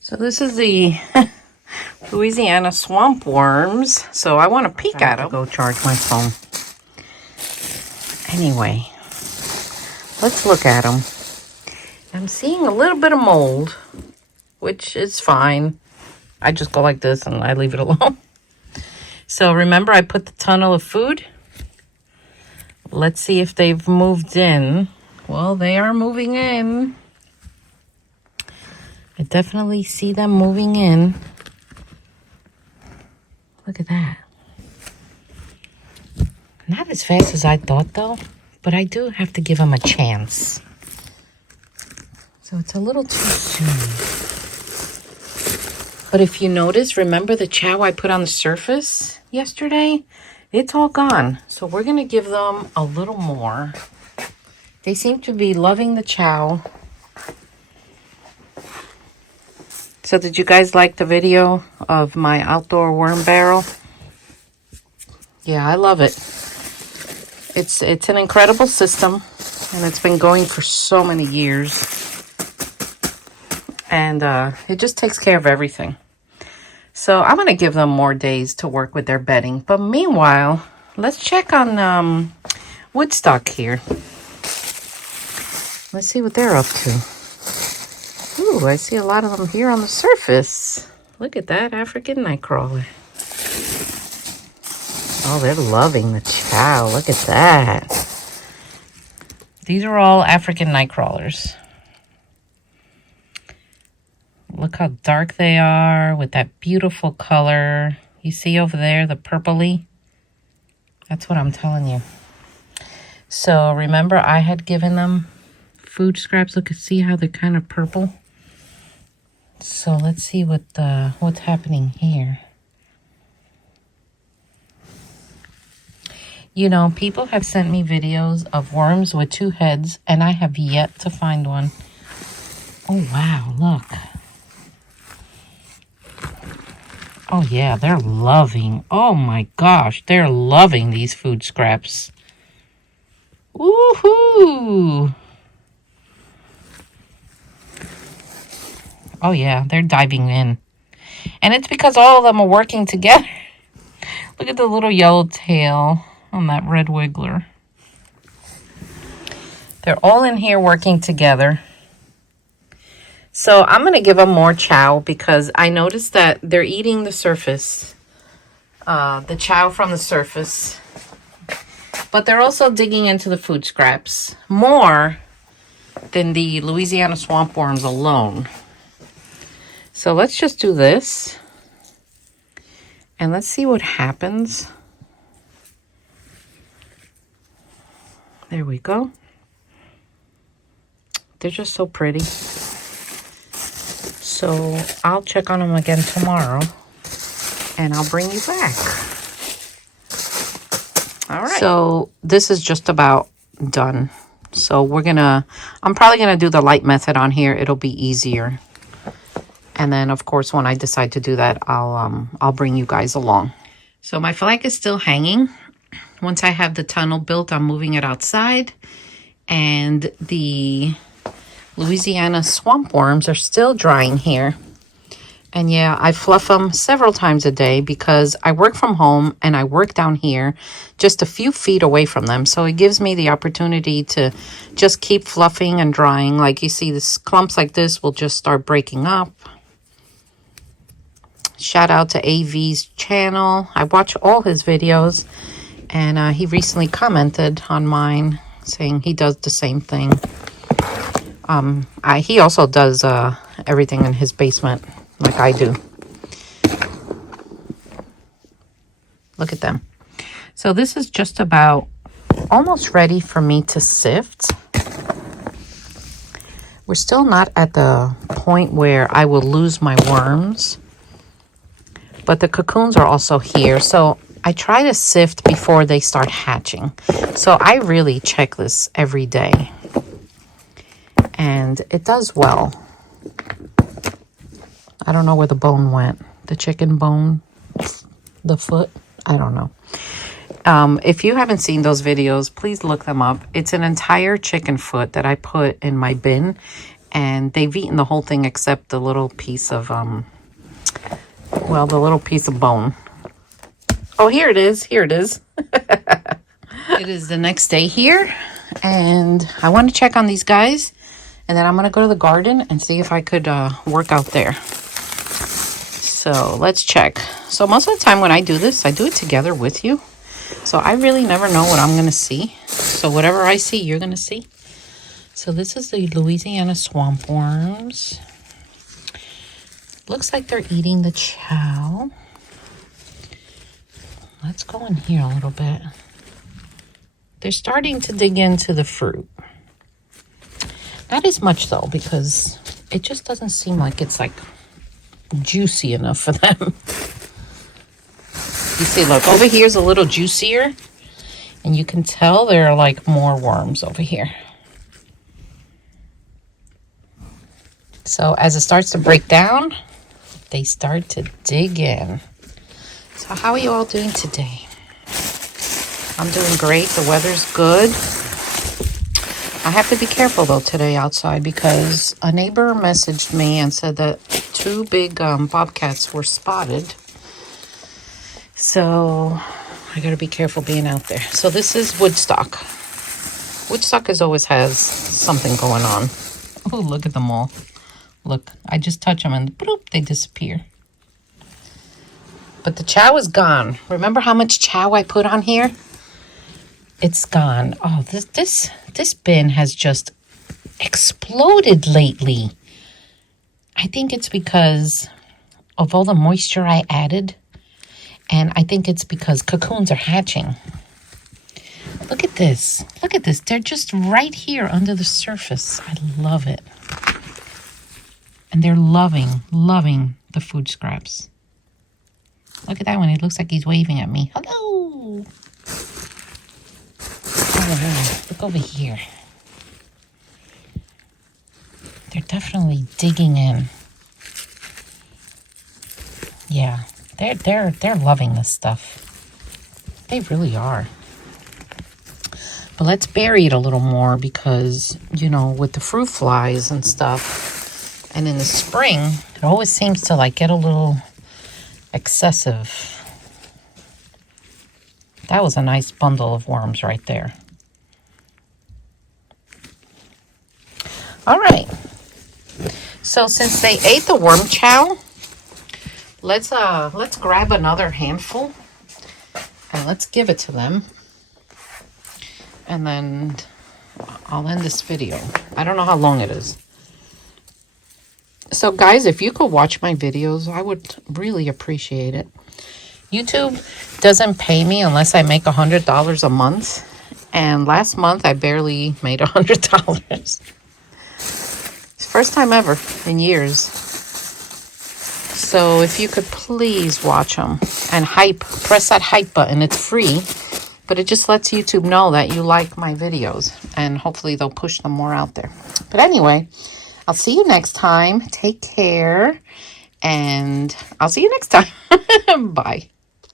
So this is the Louisiana swamp worms. So I want to peek at them. Go charge my phone. Anyway, let's look at them. I'm seeing a little bit of mold, which is fine. I just go like this and I leave it alone. So remember, I put the tunnel of food. Let's see if they've moved in. Well, they are moving in. I definitely see them moving in. Look at that. Not as fast as I thought, though. But I do have to give them a chance. So it's a little too soon. But if you notice, remember the chow I put on the surface yesterday? It's all gone. So we're going to give them a little more. They seem to be loving the chow. So did you guys like the video of my outdoor worm barrel? Yeah, I love it. It's an incredible system. And it's been going for so many years. And it just takes care of everything. So I'm going to give them more days to work with their bedding. But meanwhile, let's check on Woodstock here. Let's see what they're up to. Ooh, I see a lot of them here on the surface. Look at that African nightcrawler. Oh, they're loving the chow. Look at that. These are all African nightcrawlers. Look how dark they are with that beautiful color. You see over there, the purpley? That's what I'm telling you. So remember, I had given them food scraps. Look, see how they're kind of purple? So let's see what's happening here. You know, people have sent me videos of worms with 2 heads, and I have yet to find one. Oh, wow, look. Oh, yeah, they're loving. Oh, my gosh, they're loving these food scraps. Woohoo! Oh, yeah, they're diving in. And it's because all of them are working together. Look at the little yellow tail on that red wiggler. They're all in here working together. So I'm going to give them more chow because I noticed that they're eating the surface, the chow from the surface. But they're also digging into the food scraps more than the Louisiana swamp worms alone. So let's just do this. And let's see what happens. There we go. They're just so pretty. So I'll check on them again tomorrow. And I'll bring you back. All right. So this is just about done. So I'm probably going to do the light method on here. It'll be easier. And then, of course, when I decide to do that, I'll bring you guys along. So my flag is still hanging. Once I have the tunnel built, I'm moving it outside. And the Louisiana swamp worms are still drying here. And yeah, I fluff them several times a day because I work from home and I work down here just a few feet away from them. So it gives me the opportunity to just keep fluffing and drying. Like you see, this clumps like this will just start breaking up. Shout out to AV's channel. I watch all his videos. And he recently commented on mine saying he does the same thing. He also does everything in his basement like I do. Look at them. So this is just about almost ready for me to sift. We're still not at the point where I will lose my worms. But the cocoons are also here. So I try to sift before they start hatching. So I really check this every day. And it does well. I don't know where the bone went. The chicken bone, the foot, I don't know. If you haven't seen those videos, please look them up. It's an entire chicken foot that I put in my bin. And they've eaten the whole thing except the little piece of, well, the little piece of bone. Oh, here it is. Here it is. It is the next day here. And I want to check on these guys. And then I'm going to go to the garden and see if I could work out there. So let's check. So most of the time when I do this, I do it together with you. So I really never know what I'm going to see. So whatever I see, you're going to see. So this is the Louisiana swamp worms. Looks like they're eating the chow. Let's go in here a little bit. They're starting to dig into the fruit. Not as much though, because it just doesn't seem like it's like juicy enough for them. You see, look, over here is a little juicier. And you can tell there are like more worms over here. So as it starts to break down, they start to dig in. So how are you all doing today? I'm doing great. The weather's good. I have to be careful though today outside because a neighbor messaged me and said that 2 big bobcats were spotted. So I gotta be careful being out there. So this is Woodstock. Woodstock always has something going on. Oh, look at them all. Look, I just touch them and bloop, they disappear. But the chow is gone. Remember how much chow I put on here? It's gone. Oh, this bin has just exploded lately. I think it's because of all the moisture I added. And I think it's because cocoons are hatching. Look at this. Look at this. They're just right here under the surface. I love it. And they're loving the food scraps. Look at that one. It looks like he's waving at me. Hello. Oh, look over here. They're definitely digging in. Yeah, they're loving this stuff. They really are. But let's bury it a little more because, you know, with the fruit flies and stuff, and in the spring, it always seems to like get a little excessive. That was a nice bundle of worms right there. All right. So since they ate the worm chow, let's grab another handful and let's give it to them. And then I'll end this video. I don't know how long it is. So guys, if you could watch my videos, I would really appreciate it. YouTube doesn't pay me unless I make $100 a month. And last month I barely made $100. It's first time ever in years. So if you could please watch them and press that hype button. It's free, but it just lets YouTube know that you like my videos and hopefully they'll push them more out there. But anyway, I'll see you next time. Take care and I'll see you next time. Bye.